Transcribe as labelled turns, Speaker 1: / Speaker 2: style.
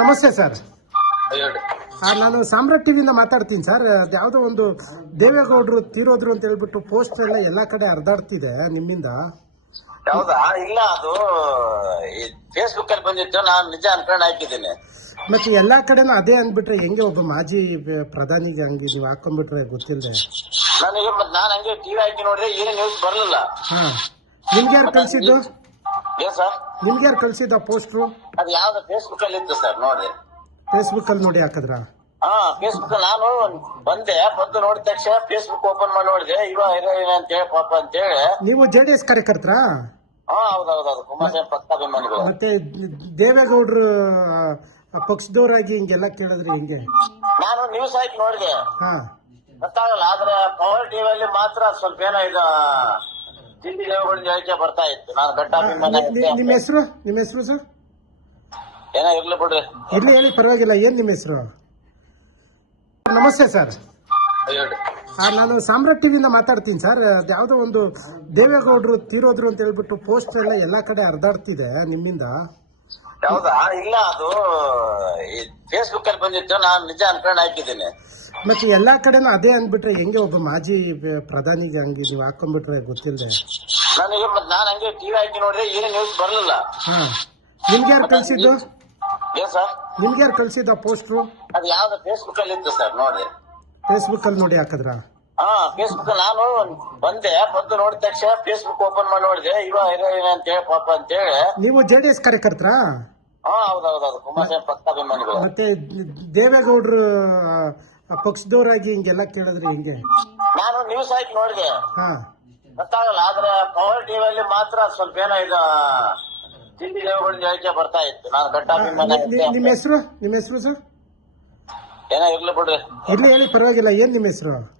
Speaker 1: ನಮಸ್ತೆ ಸರ್. ನಾನು ಸಾಮ್ರಾಟ್ ಟಿವಿಯಿಂದ ಮಾತಾಡ್ತೀನಿ ಸರ್. ಅದು ಯಾವುದೋ ಒಂದು ದೇವೇಗೌಡರು ತೀರೋದ್ರು ಅಂತ ಹೇಳ್ಬಿಟ್ಟು ಪೋಸ್ಟ್ ಎಲ್ಲ ಎಲ್ಲಾ ಕಡೆ ಹರಿದಾಡ್ತಿದೆ ನಿಮ್ಮಿಂದ.
Speaker 2: ಹೌದಾ? ಇಲ್ಲ ಅದು ಫೇಸ್ಬುಕ್ ಅಲ್ಲಿ ಬಂದಿತ್ತು ನಾನು ನಿಜ ಅನ್ಕೊಂಡು ಹಾಕಿದ್ದೀನಿ.
Speaker 1: ಮತ್ತೆ ಎಲ್ಲಾ ಕಡೆನೂ ಅದೇ ಅಂದ್ಬಿಟ್ರೆ ಹೆಂಗೆ ಒಬ್ಬ ಮಾಜಿ ಪ್ರಧಾನಿಗೆ ಹಂಗೆ ನೀವು ಹಾಕೊಂಡ್ಬಿಟ್ರೆ ಗೊತ್ತಿಲ್ಲ
Speaker 2: ನನಗೆ ಮತ್ತೆ ನಾನು ಹಂಗೆ ಟಿವಿ ಹಾಕಿ ನೋಡಿದ್ರೆ ಏನು ನ್ಯೂಸ್ ಬರಲಿಲ್ಲ.
Speaker 1: ಹಾ. ನಿಮ್ಗೆ ಯಾರು ಕಳ್ಸಿದ್ದು?
Speaker 2: ಏನ್ ಸರ್
Speaker 1: ನಿಮ್ಗೆ ಯಾರು ಕಳ್ಸಿದ್ದ ಪೋಸ್ಟ್ರು
Speaker 2: ಅದು ಯಾವ್ದು ಫೇಸ್ಬುಕ್ ಅಲ್ಲಿ ಇತ್ತು ಸರ್ ನೋಡಿ.
Speaker 1: ಫೇಸ್ಬುಕ್ ಅಲ್ಲಿ ನೋಡಿ ಹಾಕದ್ರ?
Speaker 2: ಹಾ ಫೇಸ್ಬುಕ್ ನಾನು ಬಂದೆ ಬಂದು ನೋಡಿದ ತಕ್ಷಣ ಫೇಸ್ಬುಕ್ ಓಪನ್ ಮಾಡಿ ನೋಡಿದೆ ಇವ ಹೀರೋಯಿನ್ ಅಂತ ಹೇಳಿ ಪಾಪ ಅಂತ ಹೇಳಿ.
Speaker 1: ನೀವು ಜೆ ಡಿ ಎಸ್ ಕಾರ್ಯಕರ್ತರ?
Speaker 2: ಹಾ ಹೌದೌದು ಕುಮಾರಸ್ವಾಮಿ ಪಕ್ಷಾಭಿಮಾನಿಗಳು
Speaker 1: ಮತ್ತೆ ದೇವೇಗೌಡರು ಆ, ಪಕ್ಷದವರಾಗಿ ಹಿಂಗೆಲ್ಲ ಕೇಳಿದ್ರಿ ಹಿಂಗೆ?
Speaker 2: ನಾನು ನ್ಯೂಸ್ ಆಯ್ತು ನೋಡಿದೆ.
Speaker 1: ಹಾ.
Speaker 2: ಗೊತ್ತಾಗಲ್ಲ ಆದ್ರೆ ಪವರ್ ಟಿವಿಯಲ್ಲಿ ಮಾತ್ರ ಸ್ವಲ್ಪ ಏನೋ ಇದು ತಿಂಡಿ ದೇವಗಳ ಹೇಳಿಕೆ ಬರ್ತಾ ಇತ್ತು. ನಾನು
Speaker 1: ನಿ- ನಿಮ್ಮ ಹೆಸರು? ನಿಮ್ಮ ಹೆಸರು ಸರ್?
Speaker 2: ಏನೋ ಇರ್ಲಿ ಬಿಡ್ರಿ.
Speaker 1: ಇರ್ಲಿ ಹೇಳಿ ಪರವಾಗಿಲ್ಲ. ಏನ್ ನಿಮ್ಮ ಹೆಸರು? ನಮಸ್ತೆ ಸರ್. ನಾನು ಸಾಮ್ರಾಟ್ ಟಿವಿಯಿಂದ ಮಾತಾಡ್ತೀನಿ ಸರ್. ಅದು ಯಾವುದೋ ಒಂದು ದೇವೇಗೌಡರು ತೀರೋದ್ರು ಅಂತ ಹೇಳ್ಬಿಟ್ಟು ಪೋಸ್ಟ್ ಎಲ್ಲ ಎಲ್ಲಾ ಕಡೆ ಹರಿದಾಡ್ತಿದೆ ನಿಮ್ಮಿಂದ.
Speaker 2: ಹೌದಾ? ಇಲ್ಲ ಅದು ಫೇಸ್ಬುಕ್ ಅಲ್ಲಿ ಬಂದಿತ್ತು. ನಾನು ನಿಜ ಅನ್ಕೊಂಡು ಹಾಕಿದ್ದೀನಿ.
Speaker 1: ಮತ್ತೆ ಎಲ್ಲಾ ಕಡೆನೂ ಅದೇ ಅಂದ್ಬಿಟ್ರೆ ಹೆಂಗೆ ಒಬ್ಬ ಮಾಜಿ ಪ್ರಧಾನಿಗೆ ಹಂಗೆ ನೀವು ಹಾಕೊಂಡ್ಬಿಟ್ರೆ ಗೊತ್ತಿಲ್ಲದೆ
Speaker 2: ನನಗೆ ಮತ್ತೆ ನಾನು ಹಂಗೆ ಟಿವಿ ಹಾಕಿ ನೋಡಿದ್ರೆ ಏನು ನ್ಯೂಸ್ ಬರಲಿಲ್ಲ.
Speaker 1: ಹಾ. ನಿಮ್ಗೆ ಯಾರು ಕಳ್ಸಿದ್ದು?
Speaker 2: ಏನ್ ಸರ್?
Speaker 1: ನಿಮ್ಗೆ ಯಾರು ಕಳ್ಸಿದ್ದ ಪೋಸ್ಟ್ರು?
Speaker 2: ಅದು ಯಾವ್ದು ಫೇಸ್ಬುಕ್ ಅಲ್ಲಿ ಇತ್ತು ಸರ್ ನೋಡಿ.
Speaker 1: ಫೇಸ್ಬುಕ್ ಅಲ್ಲಿ ನೋಡಿ ಹಾಕಿದ್ರ?
Speaker 2: ಹಾ ಫೇಸ್ಬುಕ್ ನಾನು ಬಂದೆ ಬಂದು ನೋಡಿದ ತಕ್ಷಣ ಫೇಸ್ಬುಕ್ ಓಪನ್ ಮಾಡಿ ನೋಡಿದೆ ಇವ ಹೀರೋಯಿನ್ ಅಂತ ಹೇಳಿ ಪಾಪ ಅಂತ ಹೇಳಿ.
Speaker 1: ನೀವು ಜೆ ಡಿ ಎಸ್ ಹೌದು
Speaker 2: ಹಾ ಹೌದೌದು ಕುಮಾರಸ್ವಾಮಿ ಪಕ್ಷಾಭಿಮಾನಿಗಳು.
Speaker 1: ಮತ್ತೆ ದೇವೇಗೌಡರು ಆ, ಪಕ್ಷದವರಾಗಿ ಹಿಂಗೆಲ್ಲ ಕೇಳಿದ್ರೆ ಹಿಂಗೆ?
Speaker 2: ನಾನು ನ್ಯೂಸ್ ಆಯ್ತು ನೋಡಿದೆ
Speaker 1: ಹಾ.
Speaker 2: ಗೊತ್ತಾಗಲ್ಲ ಆದ್ರೆ ಪವರ್ ಟಿವಿಯಲ್ಲಿ ಮಾತ್ರ ಸ್ವಲ್ಪ ಏನೋ ಇದು ತಿಂಡಿ ದೇವಗಳ ಹೇಳಿಕೆ ಬರ್ತಾ ಇತ್ತು. ನಾನು
Speaker 1: ನಿ- ನಿಮ್ಮ ಹೆಸರು? ನಿಮ್ಮ ಹೆಸರು ಸರ್?
Speaker 2: ಏನೋ ಇರ್ಲಿ ಬಿಡ್ರಿ.
Speaker 1: ಇರ್ಲಿ ಹೇಳಿ ಪರವಾಗಿಲ್ಲ. ಏನ್ ನಿಮ್ಮ ಹೆಸರು?